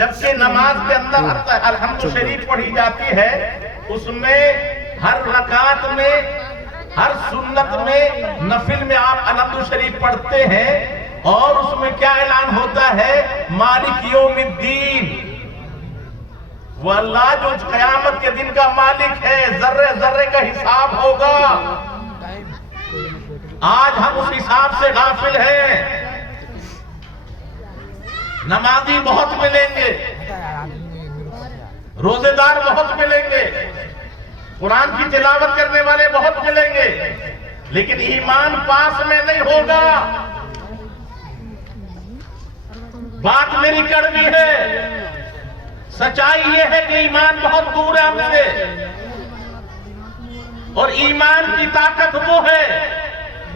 जबकि नमाज के अंदर अल्हम्दु शरीफ पढ़ी जाती है, उसमें हर रकात में, हर सुन्नत में, नफिल में आप अल्हम्दु शरीफ पढ़ते हैं और उसमें क्या ऐलान होता है, मालिक यौमिद्दीन, वो अल्लाह जो कयामत के दिन का मालिक है, जर्रे जर्रे का हिसाब होगा। आज हम उस हिसाब से गाफिल हैं। नमाजी बहुत मिलेंगे, रोजेदार बहुत मिलेंगे, कुरान की तिलावत करने वाले बहुत मिलेंगे, लेकिन ईमान पास में नहीं होगा। बात मेरी कड़वी है, सच्चाई यह है कि ईमान बहुत दूर है हमसे, और ईमान की ताकत वो है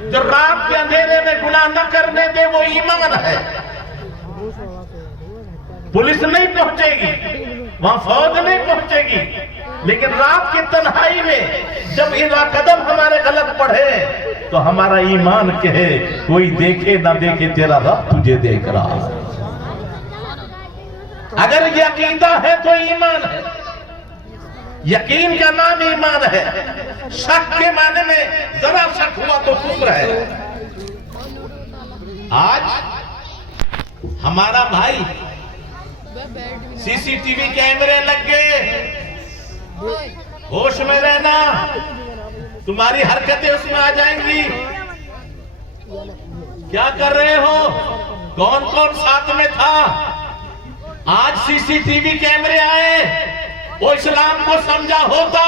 जो रात के अंधेरे में गुनाह न करने दे, वो ईमान है। पुलिस नहीं पहुंचेगी, वहां फौज नहीं पहुंचेगी, लेकिन रात की तन्हाई में जब इनका कदम हमारे गलत पड़े तो हमारा ईमान कहे, कोई देखे ना देखे तेरा रब तुझे देख रहा है। अगर ये अकीदा है तो ईमान है, यकीन का नाम ईमान है। शक के माने में जरा शक हुआ तो कुफ्र है। आज हमारा भाई सीसीटीवी कैमरे लग गए, होश में रहना, तुम्हारी हरकतें उसमें आ जाएंगी। क्या कर रहे हो, कौन कौन साथ में था? आज सीसीटीवी कैमरे आए, वो इस्लाम को समझा होता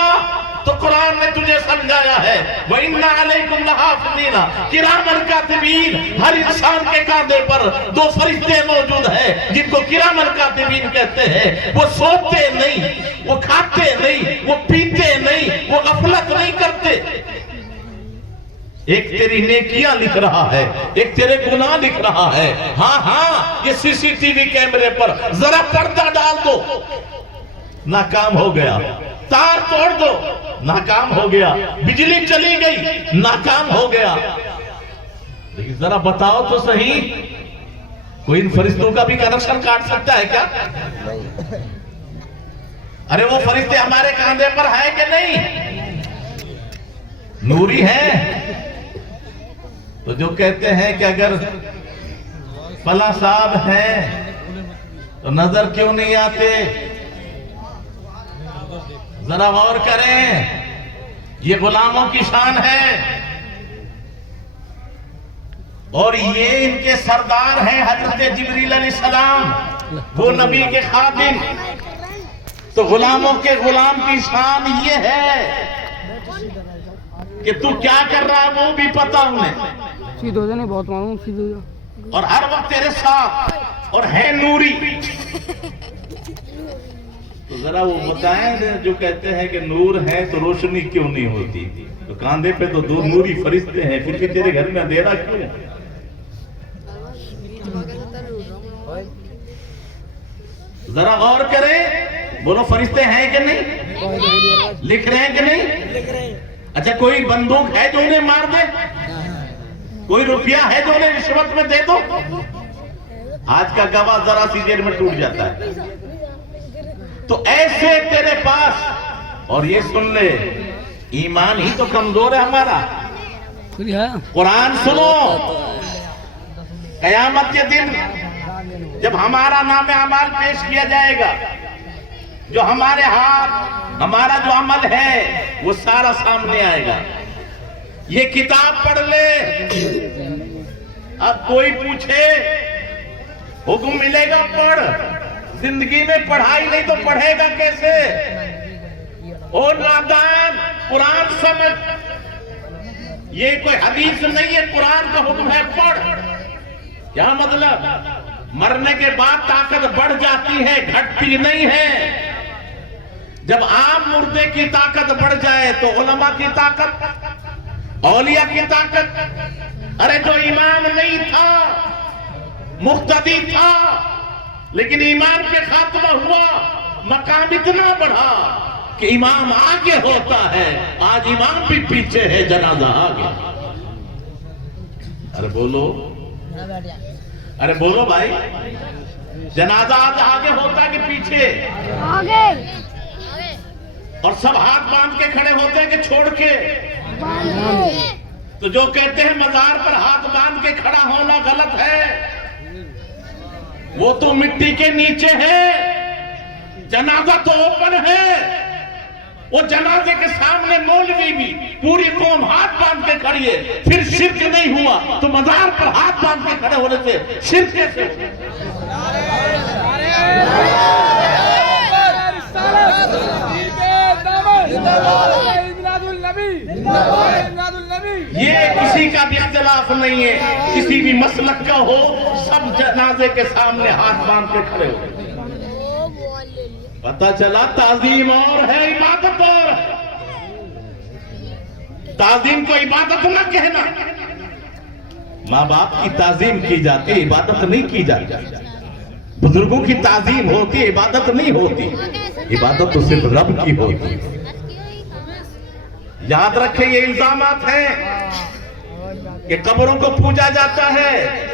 तो कुरान ने तुझे समझाया है, वो इन्ना अलैकुम लहाफिज़ीना किरामन कातिबीन। हर इंसान के कांधे पर दो फरिश्ते मौजूद हैं जिनको किरामन कातिबीन कहते हैं। वो सोते नहीं, वो खाते नहीं, वो पीते नहीं, वो गफलत नहीं करते। एक तेरी नेकियां लिख रहा है, एक तेरे गुनाह लिख रहा है। हाँ हाँ, ये सीसीटीवी कैमरे पर जरा पर्दा डाल दो, नाकाम हो गया। तार तोड़ दो, नाकाम हो गया। बिजली चली गई, नाकाम हो गया। लेकिन जरा बताओ तो सही, कोई इन फरिश्तों का भी कनेक्शन काट सकता है क्या? अरे वो फरिश्ते हमारे कांधे पर है कि नहीं? नूरी है। तो जो कहते हैं कि अगर फला साहब हैं तो नजर क्यों नहीं आते, जरा गौर करें। ये गुलामों की शान है और ये इनके सरदार हैं हजरत जिब्रील अलैहिस्सलाम, वो नबी के खादिम। तो गुलामों के गुलाम की शान ये है कि तू क्या कर रहा है वो भी पता उन्हें, सीधे हो जाने बहुत मालूम, सीधे हो जा, और हर वक्त तेरे साथ, और है नूरी। तो जरा वो बताएं, जो कहते हैं कि नूर है तो रोशनी क्यों नहीं होती? तो कांधे पे तो दो नूरी फरिश्ते हैं, फिर भी तेरे घर में अंधेरा क्यों? जरा गौर करें, बोलो फरिश्ते हैं कि नहीं? लिख रहे हैं कि नहीं? अच्छा, कोई बंदूक है जो उन्हें मार दे? कोई रुपया है जो उन्हें रिश्वत में दे दो? आज का गवाह जरा सी देर में टूट जाता है। तो ऐसे तेरे पास, और ये सुन ले, ईमान ही तो कमजोर है हमारा। कुरान सुनो, कयामत के दिन जब हमारा नाम अमाल पेश किया जाएगा, जो हमारे हाथ, हमारा जो अमल है वो सारा सामने आएगा। ये किताब पढ़ ले। अब कोई पूछे हुक्म मिलेगा पढ़, जिंदगी में पढ़ाई नहीं तो पढ़ेगा कैसे? ओ नादान, कुरान समझ, ये कोई हदीस नहीं है, कुरान का हुक्म है पढ़। क्या मतलब? मरने के बाद ताकत बढ़ जाती है, घटती नहीं है। जब आम मुर्दे की ताकत बढ़ जाए तो उलमा की ताकत, औलिया की ताकत। अरे जो इमाम नहीं था, मुक्तदी था, लेकिन ईमान पे खात्मा हुआ, मकाम इतना बढ़ा कि इमाम आगे होता है, आज इमाम भी पीछे है, जनाजा आगे। अरे बोलो, अरे बोलो भाई, जनाजा आगे होता कि पीछे? आगे और सब हाथ बांध के खड़े होते हैं कि छोड़ के? तो जो कहते हैं मजार पर हाथ बांध के खड़ा होना गलत है, वो तो मिट्टी के नीचे है। जनाजा तो ओपन है। वो जनाजे के सामने मौलवी भी पूरी कौम हाथ बांध के खड़ी है, फिर शिर्क नहीं हुआ तो मजार पर हाथ बांध के खड़े होने से शिर्क कैसे? ये किसी का भी इख्तिलाफ नहीं है, किसी भी मसलक का हो, सब जनाजे के सामने हाथ बांध के खड़े हो। पता चला ताजीम और है, इबादत और। ताजीम को इबादत ना कहना। माँ बाप की ताजीम की जाती है, इबादत नहीं की जाती। बुजुर्गों की ताजीम होती है, इबादत नहीं होती। इबादत तो सिर्फ रब की होती है। याद रखें, ये इल्जामात हैं कि कब्रों को पूजा जाता है।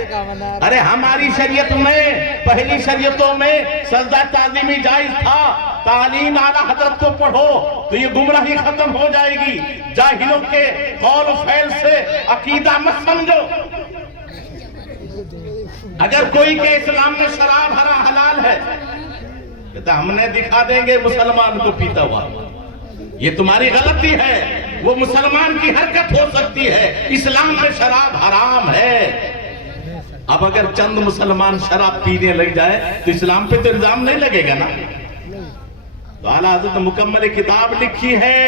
अरे हमारी शरीयत में, पहली शरीयतों में सजदा ताज़ीमी जायज था। तालीम आला हजरत को पढ़ो तो ये गुमराही खत्म हो जाएगी। जाहिलों के कौल फैल से अकीदा मत समझो। अगर कोई के इस्लाम में शराब हरा हलाल है तो हमने दिखा देंगे मुसलमान को पीता हुआ। ये तुम्हारी गलती है। वो मुसलमान की हरकत हो सकती है, इस्लाम में शराब हराम है। अब अगर चंद मुसलमान शराब पीने लग जाए तो इस्लाम पे तो इल्जाम नहीं लगेगा ना। तो आला हज़रत मुकम्मल किताब लिखी है,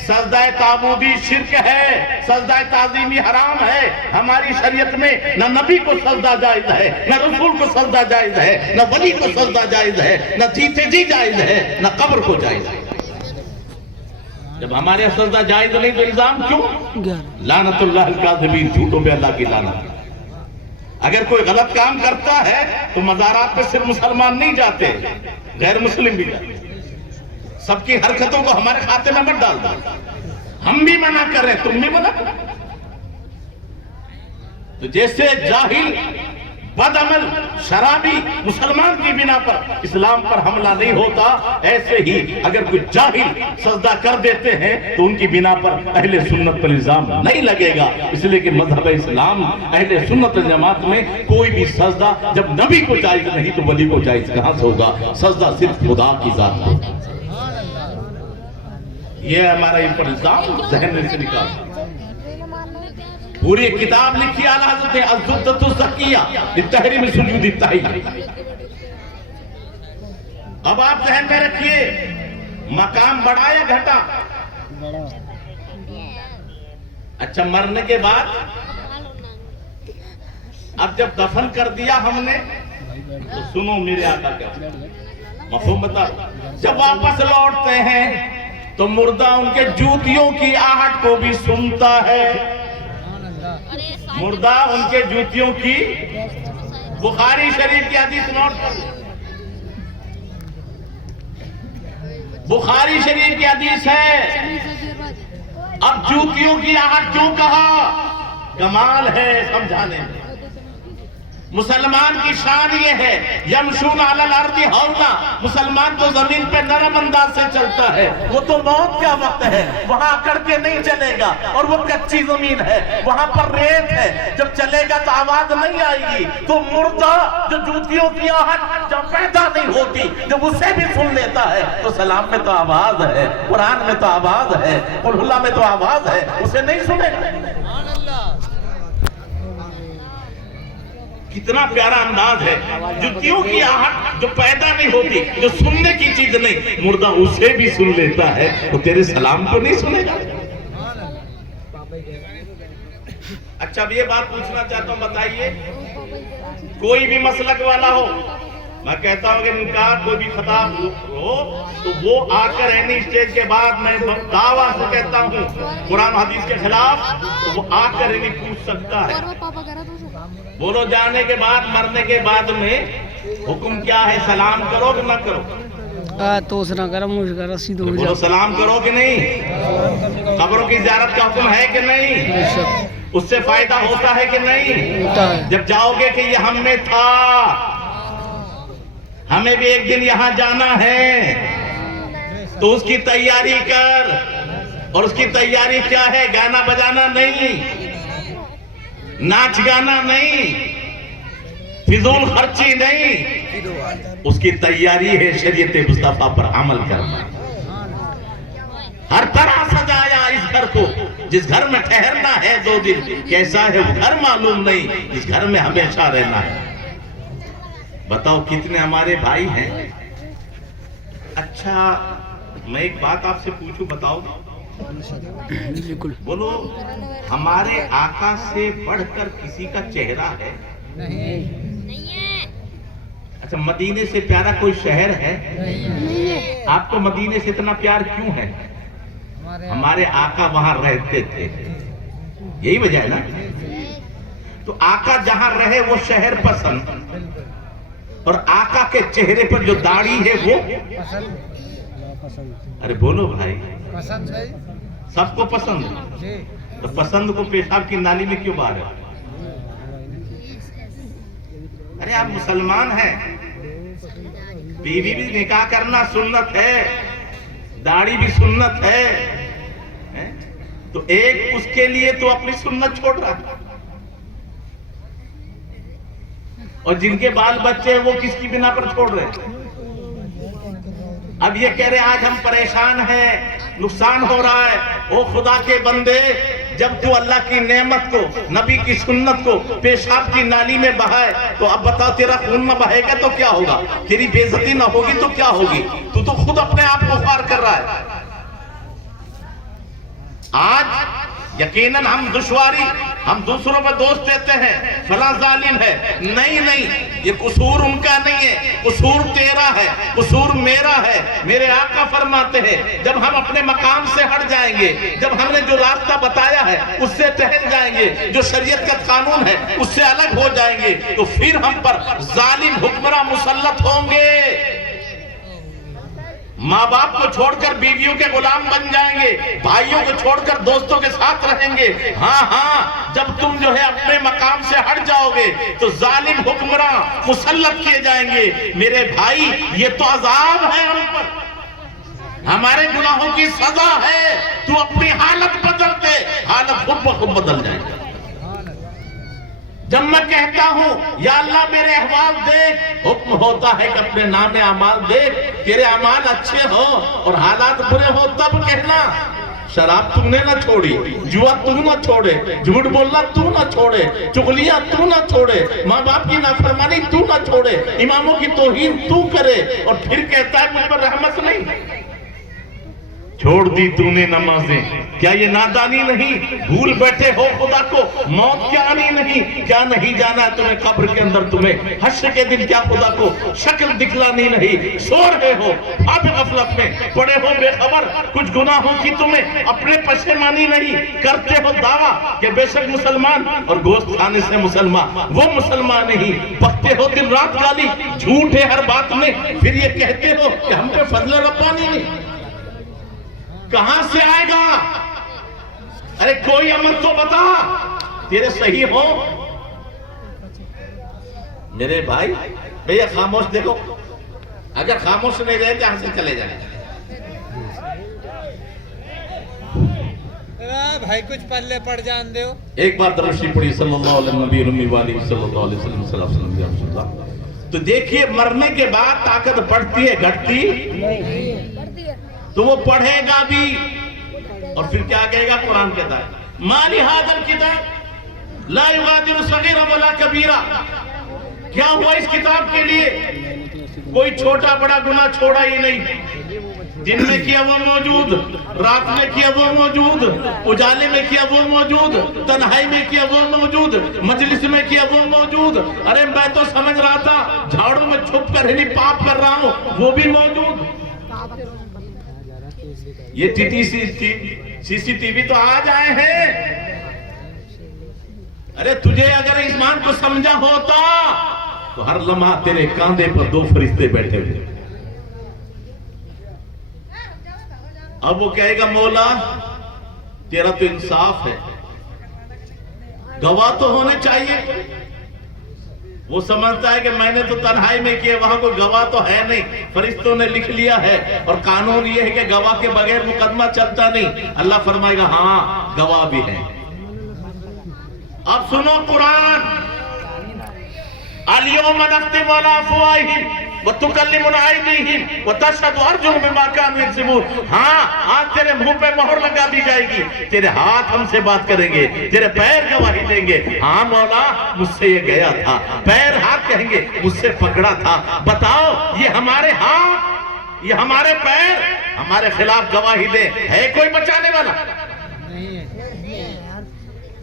सजदा ताबूदी शिर्क है, सजदा ताज़ीमी हराम है। हमारी शरीयत में न नबी को सजदा जायज है, न रसूल को सजदा जायज है, न वली को सजदा जायज है, न जीते जी जायज है, न कब्र को जायज है। जब हमारे यहाँ सजदा जायज नहीं तो इल्जाम क्यों? लानतुल्लाह काज़िबीन, झूठों पे अल्लाह की लानत। अगर कोई गलत काम करता है तो मज़ारात पे सिर्फ मुसलमान नहीं जाते, गैर मुस्लिम भी जाते। सबकी हरकतों को हमारे खाते में मत डाल दो। हम भी मना कर रहे हैं, तुम भी मना करो। तो जैसे जाहिल, बदअमल, शराबी मुसलमान की बिना पर इस्लाम पर हमला नहीं होता, ऐसे ही अगर कोई जाहिल सजदा कर देते हैं तो उनकी बिना पर अहले सुन्नत पर इल्जाम नहीं लगेगा। इसलिए कि मजहब इस्लाम अहले सुन्नत जमात में कोई भी सजदा जब नबी को जायज नहीं तो वली को जायज कहां से होगा? सजदा सिर्फ खुदा की जात है। ये हमारा ऊपर इल्जाम जहन से निकाल। पूरी किताब लिखी आला हज़रत ने अज़्ज़ुद्दतुज़ ज़किया लितहरीम सुजूद ताहिया। अब आप जहन में रखिए, मकाम बढ़ा या घटा? अच्छा, मरने के बाद अब जब दफन कर दिया हमने तो सुनो मेरे आका क्या मफ़हूम बता। जब वापस लौटते हैं तो मुर्दा उनके जूतियों की आहट को भी सुनता है। मुर्दा उनके जूतियों की, बुखारी शरीफ की हदीस नोट कर, बुखारी शरीफ की हदीस है। अब जूतियों की आहट क्यों कहा? कमाल है समझाने में। मुसलमान की शान ये है, यमशून अलल अर्दी हौला, मुसलमान तो जमीन पे नरम अंदाज से चलता है। वो तो मौत का वक्त है, वहां अकड़ के नहीं चलेगा, और वो कच्ची जमीन है, वहां पर रेत है, जब चलेगा तो आवाज नहीं आएगी। तो मुर्दा जो जूतियों की आहट जब पैदा नहीं होती, जब उसे भी सुन लेता है तो सलाम में तो आवाज है, कुरान में तो आवाज है, कुल्हुल्लाह में तो आवाज है, उसे नहीं सुनेगा। कितना प्यारा अंदाज है। जुतियों की आहट जो पैदा नहीं होती, जो सुनने की चीज नहीं, मुर्दा उसे भी सुन लेता है, तो तेरे सलाम को नहीं सुनेगा। अच्छा, अब ये बात पूछना चाहता हूं, बताइए, कोई भी मसलक वाला हो, मैं कहता हूं कि निकाह कोई भी खिताब हो तो वो आकर एनी स्टेज के बाद मैं दावा से कहता हूं कुरान हदीस के खिलाफ, तो वो आकर एनी पूछ सकता है। बोलो, जाने के बाद, मरने के बाद में हुक्म क्या है? सलाम करो कि न करो? तो ना करो, मुझे सीधे हो जाओ। सलाम करो कि नहीं? कब्रों की ज़ियारत का हुक्म है कि नहीं? उससे फायदा होता है कि नहीं? जब जाओगे कि ये हम में था, हमें भी एक दिन यहां जाना है, तो उसकी तैयारी कर। और उसकी तैयारी क्या है? गाना बजाना नहीं, नाच गाना नहीं, फिजूल खर्ची नहीं। उसकी तैयारी है शरीयत मुस्तफा पर अमल करना। हर तरह सजाया इस घर को। जिस घर में ठहरना है 2 दिन, कैसा है वो घर मालूम नहीं, इस घर में हमेशा रहना है। बताओ कितने हमारे भाई हैं। अच्छा, मैं एक बात आपसे पूछूं, बताओ बिल्कुल। बोलो, हमारे आका से बढ़कर किसी का चेहरा है? अच्छा, मदीने से प्यारा कोई शहर है? आपको मदीने से इतना प्यार क्यों है? हमारे आका वहां रहते थे, यही वजह है ना। तो आका जहां रहे वो शहर पसंद, और आका के चेहरे पर जो दाढ़ी है वो पसंद। अरे बोलो भाई, पसंद है, सबको पसंद है। तो पसंद को पेशाब की नाली में क्यों बाहर है? अरे आप मुसलमान हैं, बीवी भी निकाह करना सुन्नत है, दाढ़ी भी सुन्नत है, हैं? तो एक उसके लिए तो अपनी सुन्नत छोड़ रहा है, और जिनके बाल बच्चे हैं वो किसकी बिना पर छोड़ रहे हैं? अब ये कह रहे आज हम परेशान हैं, नुकसान हो रहा है। ओ खुदा के बंदे, जब तू अल्लाह की नेमत को, नबी की सुन्नत को पेशाब की नाली में बहाए, तो अब बता, तेरा खून न बहेगा तो क्या होगा? तेरी बेइज्जती ना होगी तो क्या होगी? तू तो खुद अपने आप को खार कर रहा है। आज यकीनन हम दुश्वारी, हम दूसरों पर दोष देते हैं, फला जालिम है। नहीं नहीं, ये कसूर उनका नहीं है, कसूर तेरा है, कसूर मेरा है। मेरे आका फरमाते हैं, जब हम अपने मकाम से हट जाएंगे, जब हमने जो रास्ता बताया है उससे टहल जाएंगे, जो शरीयत का कानून है उससे अलग हो जाएंगे, तो फिर हम पर जालिम हुक्मरान मुसल्लत होंगे। माँ बाप को छोड़कर बीवियों के गुलाम बन जाएंगे, भाइयों को छोड़कर दोस्तों के साथ रहेंगे। हाँ हाँ, जब तुम जो है अपने मकाम से हट जाओगे तो जालिम हुक्मरान मुसल्लत किए जाएंगे। मेरे भाई, ये तो अजाब है हम पर, हमारे गुनाहों की सजा है। तू अपनी हालत बदल दे, हालत खुद ब खुद बदल जाएगी। जब मैं कहता हूं या अल्लाह मेरे अहवाल देख, हुक्म होता है कि अपने नामे अमाल देख। तेरे अमाल अच्छे हो और हालात बुरे हो तब कहना। शराब तुमने ना छोड़ी, जुआ तू ना छोड़े, झूठ बोलना तू ना छोड़े, चुगलियां तू ना छोड़े, माँ बाप की नाफरमानी तू ना छोड़े, इमामों की तौहीन तू करे, और फिर कहता है मुझ पर रहमत नहीं। छोड़ दी तूने नमाजें, क्या ये नादानी नहीं? भूल बैठे हो खुदा को, मौत क्या आनी नहीं? क्या नहीं जाना है तुम्हें कब्र के अंदर? तुम्हें हश्र के दिन क्या खुदा को शक्ल दिखलानी नहीं? सो रहे हो आप गफलत में, पड़े हो बेखबर, कुछ गुनाहों की तुम्हें अपने पशेमानी नहीं। करते हो दावा कि बेशक मुसलमान, और गोश्त खाने से मुसलमान, वो मुसलमान नहीं। पकते हो दिन रात गाली, झूठ है हर बात में, फिर ये कहते हो कि हम पे फजल रब्बानी नहीं। कहां से आएगा? अरे कोई अमल तो बता, तेरे सही हो। मेरे भाई, भैया खामोश देखो, अगर खामोश नहीं रहे यहां से चले जाए। भाई कुछ पल्ले पड़ जान दो। एक बार दरूद पढ़ी सल्लल्लाहु अलैहि वसल्लम। तो देखिए, मरने के बाद ताकत बढ़ती है घटती? तो वो पढ़ेगा भी, और फिर क्या कहेगा? कुरान कहता है माली हादल किताब ला युगादिरु सगीरा वला कबीरा। क्या हुआ इस किताब के लिए? कोई छोटा बड़ा गुनाह छोड़ा ही नहीं। दिन में किया वो मौजूद, रात में किया वो मौजूद, उजाले में किया वो मौजूद, तन्हाई में किया वो मौजूद, मजलिस में किया वो मौजूद। अरे मैं तो समझ रहा था झाड़ू में छुप कर ही पाप कर रहा हूं, वो भी मौजूद। ये सीसीटीवी तो आज आए हैं। अरे तुझे अगर ईमान को समझा होता तो हर लम्हा तेरे कांधे पर 2 फरिश्ते बैठे हुए। अब वो कहेगा मौला तेरा तो इंसाफ है, गवाह तो होने चाहिए। वो समझता है कि मैंने तो तन्हाई में किया, वहां कोई गवाह तो है नहीं, फरिश्तों ने लिख लिया है और कानून ये है कि गवाह के बगैर मुकदमा चलता नहीं। अल्लाह फरमाएगा हाँ गवाह भी है। अब सुनो कुरान, अल-यौम नख्तिमु अला अफ़वाहिहिम व तुकल्लिमुना अयदीहिम व तशहदु अर्जुलुहुम बिमा कानू यक्सिबून। हाँ, आज तेरे मुंह पे मोहर लगा दी जाएगी, तेरे हाथ हमसे बात करेंगे, तेरे पैर गवाही देंगे, हाँ मौला मुझसे ये गया था, पैर हाथ कहेंगे मुझसे पकड़ा था। बताओ ये हमारे हाथ, ये हमारे पैर हमारे खिलाफ गवाही दे, है कोई बचाने वाला?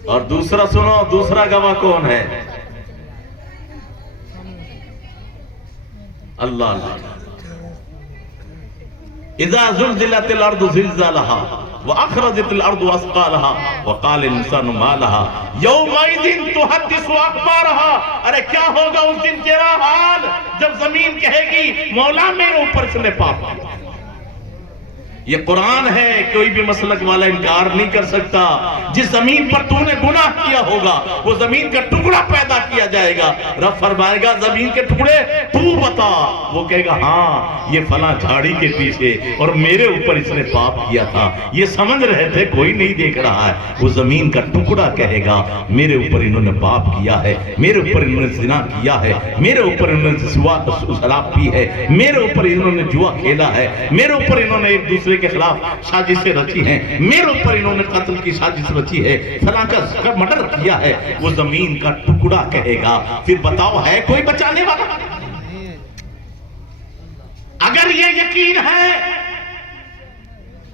और दूसरा सुनो, दूसरा गवाह कौन है? अल्लाह। इज़ा ज़ुल्ज़िलतिल अर्दु ज़िल्ज़ालहा व अख़रजतिल अर्दु अस्क़ालहा व क़ाल इंसानु मा लहा यौमइज़िन तुहद्दिसु अख़बारहा। अरे क्या होगा उस दिन तेरा हाल जब जमीन कहेगी मौला मेरे ऊपर इसने पाप किया। ये कुरान है, कोई भी मसलक वाला इनकार नहीं कर सकता। जिस जमीन पर तूने गुनाह किया होगा वो जमीन का टुकड़ा पैदा किया जाएगा। रब फरमाएगा जमीन के टुकड़े तू बता, वो कहेगा हाँ ये फला झाड़ी के पीछे और मेरे ऊपर इसने पाप किया था। ये समझ रहे थे कोई नहीं देख रहा है। वो जमीन का टुकड़ा कहेगा मेरे ऊपर इन्होंने पाप किया है, मेरे ऊपर इन्होंने ज़िना किया है, मेरे ऊपर इन्होंने शराब पी है, मेरे ऊपर इन्होंने जुआ खेला है, मेरे ऊपर इन्होंने एक दूसरे के खिलाफ साजिशें रची हैं, मेरे ऊपर इन्होंने कत्ल की साजिश रची है, फलां का मर्डर किया है। वो जमीन का टुकड़ा कहेगा। फिर बताओ है कोई बचाने वाला? अगर ये यकीन है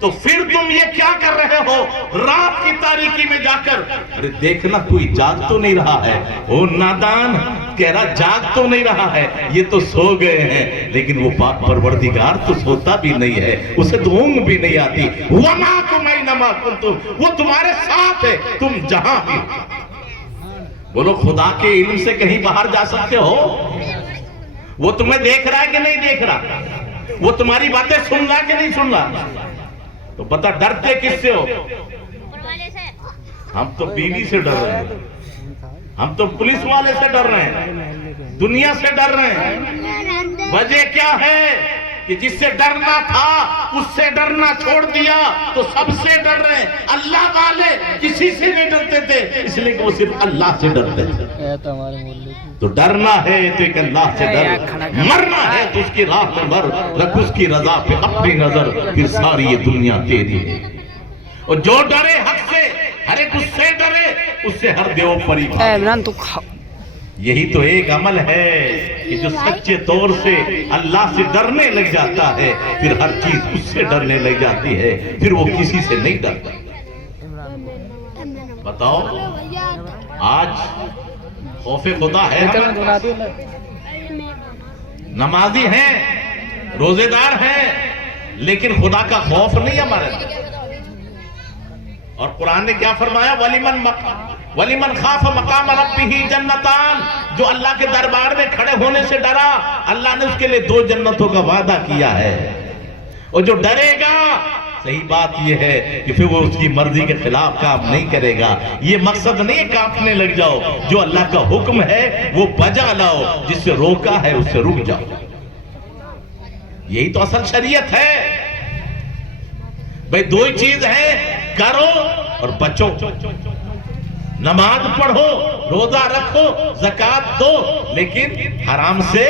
तो फिर तुम ये क्या कर रहे हो रात की तारीकी में जाकर? अरे देखना कोई जाग तो नहीं रहा है। ओ नादान कह रहा जाग तो नहीं रहा है, ये तो सो गए हैं, लेकिन वो पाक परवरदिगार तो सोता भी नहीं है, उसे तो ऊँग भी नहीं आती। वमा कुमैनमा कुंतुम, वो तुम्हारे साथ है तुम जहां भी। बोलो खुदा के इल्म से कहीं बाहर जा सकते हो? वो तुम्हें देख रहा है कि नहीं देख रहा? वो तुम्हारी बातें सुन रहा कि नहीं सुन रहा? तो पता डरते किससे हो? हम तो बीवी से डर रहे हैं, हम तो पुलिस वाले से डर रहे हैं, दुनिया से डर रहे हैं। वजह क्या है कि जिससे डरना था उससे डरना छोड़ दिया तो सबसे डर रहे हैं। अल्लाह वाले किसी से नहीं डरते थे, इसलिए कि वो सिर्फ अल्लाह से डरते थे। तो डरना है तो एक अल्लाह से डर, मरना है तो उसकी राह में मर, रख उसकी रजा पे अपनी नजर, फिर सारी ये दुनिया तेरी है। और जो डरे हक से, हर एक उससे डरे, उससे हर देव परी। यही तो एक अमल है कि जो सच्चे तौर से अल्लाह से डरने लग जाता है फिर हर चीज उससे डरने लग जाती है, फिर वो किसी से नहीं डरता। बताओ आज खौफे खुदा है, नमाजी हैं, रोजेदार हैं, लेकिन खुदा का खौफ नहीं हमारे। और कुरान ने क्या फरमाया? वलिमन खाफ मकाम रब्बिही जन्नतान, जो अल्लाह के दरबार में खड़े होने से डरा, अल्लाह ने उसके लिए 2 जन्नतों का वादा किया है। और जो डरेगा, सही बात यह है कि फिर वो उसकी मर्जी के खिलाफ काम नहीं करेगा। ये मकसद नहीं कांपने लग जाओ, जो अल्लाह का हुक्म है वो बजा लाओ, जिससे रोका है उससे रुक जाओ। यही तो असल शरीयत है भाई। 2 ही चीज है, करो और बचो। नमाज पढ़ो, रोजा रखो, ज़कात दो, लेकिन हराम से,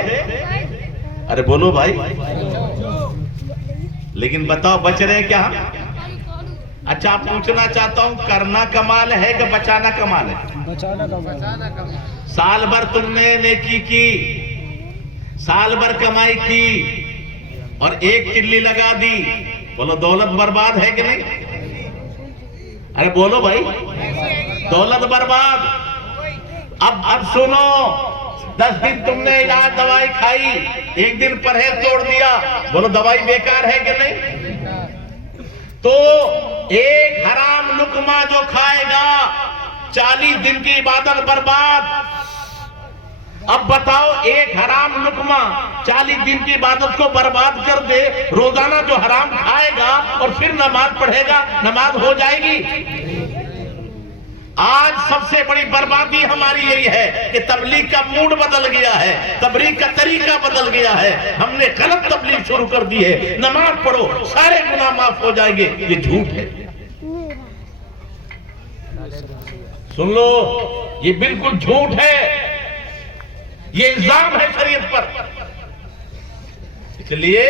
अरे बोलो भाई, लेकिन बताओ बच रहे क्या? अच्छा पूछना चाहता हूं, करना कमाल है कि बचाना कमाल है? बचाना कमाल। साल भर तुमने नेकी की, साल भर कमाई की और एक किल्ली लगा दी, बोलो दौलत बर्बाद है कि नहीं? अरे बोलो भाई, दौलत बर्बाद। अब सुनो, 10 दिन तुमने इलाज दवाई खाई, एक दिन परहेज तोड़ दिया, बोलो दवाई बेकार है कि नहीं? तो एक हराम लुकमा जो खाएगा 40 दिन की इबादत बर्बाद। अब बताओ, एक हराम लुकमा 40 दिन की इबादत को बर्बाद कर दे। रोजाना जो हराम खाएगा और फिर नमाज पढ़ेगा, नमाज हो जाएगी? आज सबसे बड़ी बर्बादी हमारी यही है कि तबलीग का मूड बदल गया है, तबलीग का तरीका बदल गया है। हमने गलत तबलीग शुरू कर दी है। नमाज पढ़ो सारे गुनाह माफ हो जाएंगे, ये झूठ है। सुन लो, ये बिल्कुल झूठ है, ये इल्जाम है शरीयत पर। इसलिए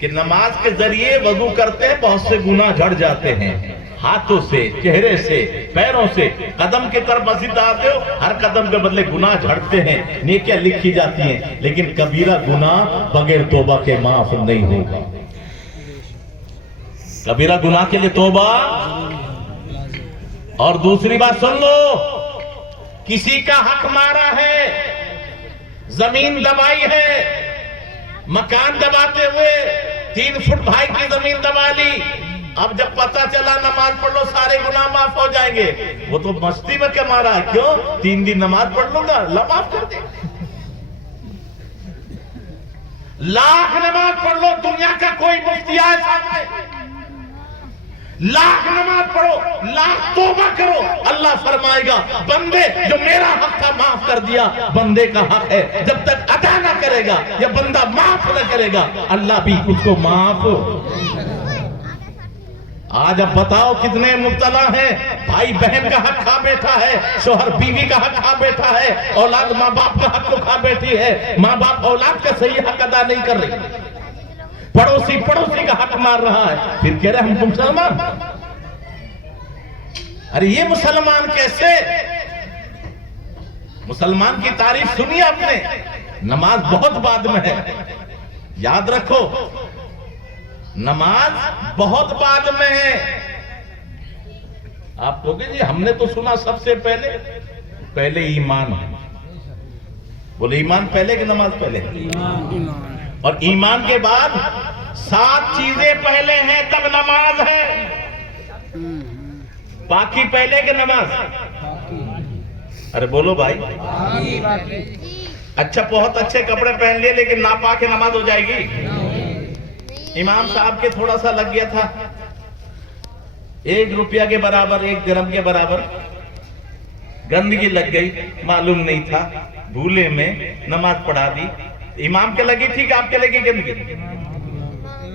कि नमाज के जरिए वजू करते हैं, बहुत से गुनाह झड़ जाते हैं, हाथों से, चेहरे से, पैरों से, कदम की तरफ मस्जिद डालते हो, हर कदम के बदले गुनाह झड़ते हैं, नेकियां लिखी जाती हैं, लेकिन कबीरा गुनाह बगैर तौबा के माफ नहीं होगा। कबीरा गुनाह के लिए तौबा। और दूसरी बात सुन लो, किसी का हक मारा है, जमीन दबाई है, मकान दबाते हुए 3 फुट भाई की जमीन दबा ली, अब जब पता चला नमाज पढ़ लो सारे गुनाह माफ हो जाएंगे, वो तो मस्ती में क्या मारा है, क्यों 3 दिन नमाज पढ़ लूंगा अल्लाह माफ कर दे। लाख नमाज पढ़ लो, दुनिया का कोई मुफ्ती आए सामने, लाख नमाज पढ़ो, लाख तौबा करो, अल्लाह फरमाएगा बंदे जो मेरा हक था माफ कर दिया, बंदे का हक है, जब तक अदा ना करेगा या बंदा माफ न करेगा अल्लाह भी उसको माफ। आज अब बताओ कितने मुब्तला हैं, भाई बहन का हक खा बैठा है, शोहर बीवी का हक खा बैठा है, औलाद माँ बाप का हक को खा बैठी है, माँ बाप औलाद का सही हक अदा नहीं कर रही, पड़ोसी पड़ोसी का हक मार रहा है, फिर कह रहे हम मुसलमान। अरे ये मुसलमान कैसे? मुसलमान की तारीफ सुनी आपने, नमाज बहुत बाद में है, याद रखो नमाज बहुत बाद में है। आप कहोगे जी हमने तो सुना सबसे पहले ईमान है। बोले ईमान पहले कि नमाज पहले? और ईमान के बाद 7 चीजें पहले हैं तब नमाज है। बाकी पहले कि नमाज? अरे बोलो भाई। अच्छा बहुत अच्छे कपड़े पहन लिए लेकिन नापाक के नमाज हो जाएगी? इमाम साहब के थोड़ा सा लग गया था, 1 रुपया के बराबर, 1 दिरहम के बराबर गंदगी लग गई, मालूम नहीं था, भूले में नमाज पढ़ा दी। इमाम के लगी थी कि आपके लगी गंदगी?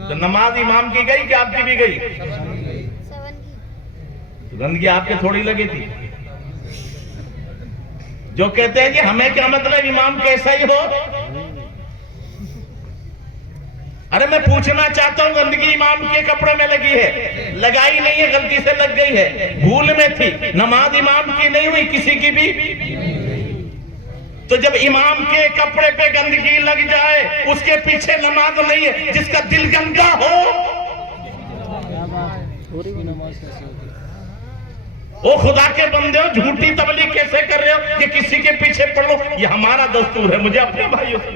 तो नमाज इमाम की गई कि आपकी भी गई? गंदगी आपके थोड़ी लगी थी। जो कहते हैं कि हमें क्या मतलब इमाम कैसा ही हो, अरे मैं पूछना चाहता हूं गंदगी इमाम के कपड़े में लगी है? लगाई नहीं है, गलती से लग गई है, भूल में थी, नमाज इमाम की नहीं हुई किसी की भी। तो जब इमाम के कपड़े पे गंदगी लग जाए उसके पीछे नमाज नहीं है। जिसका दिल गंदा हो ओ खुदा के बंदे हो, झूठी तबलीग कैसे कर रहे हो कि किसी के पीछे पढ़ लो? ये हमारा दस्तूर है, मुझे अपने भाइयों से,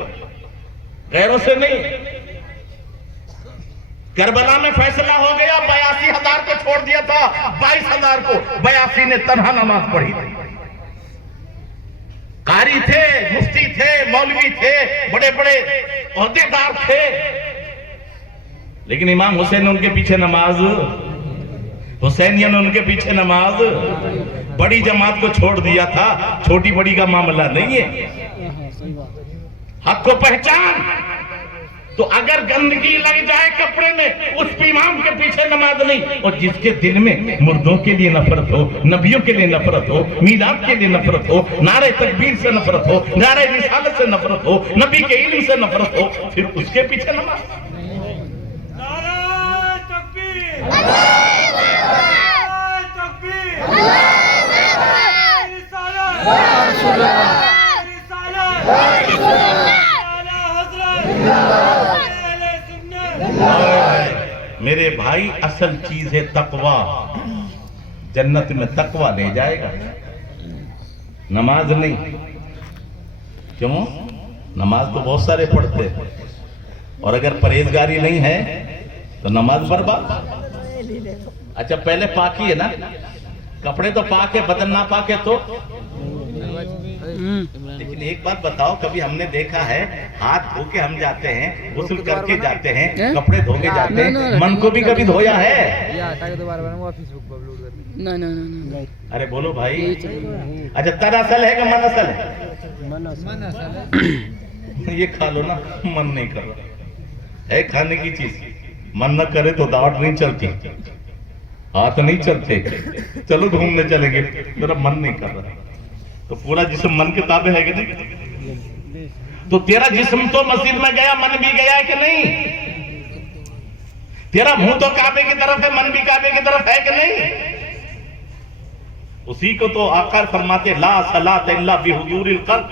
गैरों से नहीं। करबला में फैसला हो गया, 82,000 को छोड़ दिया था, 22,000 को 82 ने तन्हा नमाज पढ़ी थी। कारी थे, मुफ्ती थे, मौलवी थे, बड़े बड़े ओहदेदार थे, लेकिन इमाम हुसैन ने उनके पीछे नमाज, हुसैनियों ने उनके पीछे नमाज, बड़ी जमात को छोड़ दिया था। छोटी बड़ी का मामला नहीं है, हक को पहचान। तो अगर गंदगी लग जाए कपड़े में, उस इमाम के पीछे नमाज नहीं। और जिसके दिल में मुर्दों के लिए नफरत हो, नबियों के लिए नफरत हो, मीलाद के लिए नफरत हो, नारे तकबीर से नफरत हो, नारे रिसालत से नफरत हो, नबी के इल्म से नफरत हो, फिर उसके पीछे नमाज। मेरे भाई असल चीज है तकवा, जन्नत में तकवा ले जाएगा, नमाज नहीं। क्यों? नमाज तो बहुत सारे पढ़ते हैं, और अगर परहेजगारी नहीं है तो नमाज बर्बाद। अच्छा पहले पाकी है ना, कपड़े तो पाक है, बदन ना पाक है तो लेकिन एक बात बताओ, कभी हमने देखा है हाथ धो के हम जाते हैं, गुस्ल करके जाते हैं, कपड़े धो के जाते हैं, मन को भी कभी धोया है? नहीं। अरे बोलो भाई। अच्छा, तन असल है कि मन असल है? मन असल है। ये खा लो ना, मन नहीं कर रहा है खाने की चीज। मन न करे तो दावत नहीं चलती, हाथ नहीं चलते, चलो घूमने चलेंगे, मेरा मन नहीं कर रहा। तो पूरा जिस्म मन के ताबे है कि नहीं? तो तेरा जिस्म तो मस्जिद में गया, मन भी गया है कि नहीं? तेरा मुंह तो काबे की तरफ है, मन भी काबे की तरफ है कि नहीं? उसी को तो आकर फरमाते ला सलात इल्ला बिहुजूरिल कल्ब।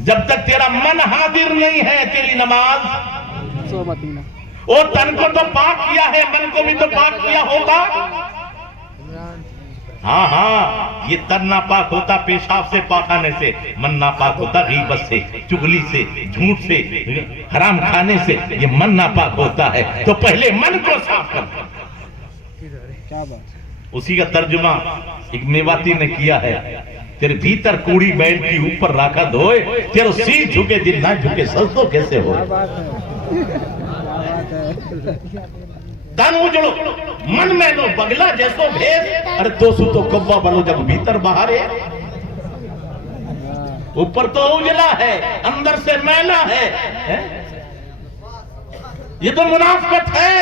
जब तक तेरा मन हाजिर नहीं है, तेरी नमाज ओ तन को तो पाक किया है, मन को भी तो पाक किया होगा। हाँ, ये तन नापाक होता पेशाब से, पाखाने से। मन नापाक होता गीबत से, चुगली से, झूठ से, हराम खाने से। ये मन नापाक होता है, तो पहले मन को साफ कर। उसी का तर्जुमा एक मेवाती ने किया है, तेरे भीतर कूड़ी बैल की ऊपर राखा धोए, तेरे सिर झुके दिल ना झुके, सजदो कैसे हो? तन उजड़ो मन में लो बगला जैसो भेस। अरे तो कब्बा बनो जब भीतर बाहर है। ऊपर तो उजला है, अंदर से मैला है? ये तो मुनाफिकत है।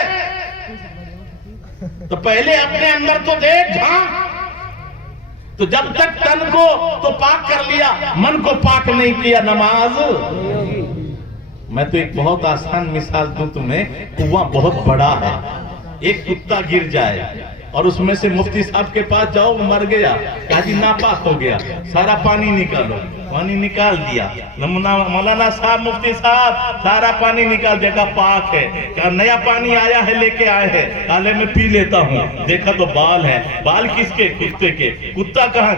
तो पहले अपने अंदर तो देख, झांक। तो जब तक तन को तो पाक कर लिया, मन को पाक नहीं किया, नमाज। मैं तो एक बहुत आसान मिसाल दूं तुम्हें। कुआं बहुत बड़ा है, एक कुत्ता गिर जाए और उसमें से मुफ्ती साहब के पास जाओ, मर गया, काजी नापाक हो गया, सारा पानी निकालो। पानी निकाल दिया, मौलाना साहब, मुफ्ती साहब, सारा पानी निकाल दिया, कहा पाक है। कहा नया पानी आया है, लेके आए हैं, काले में पी लेता हूँ। देखा तो बाल है। बाल किसके? कुत्ते के। कुत्ता कहाँ?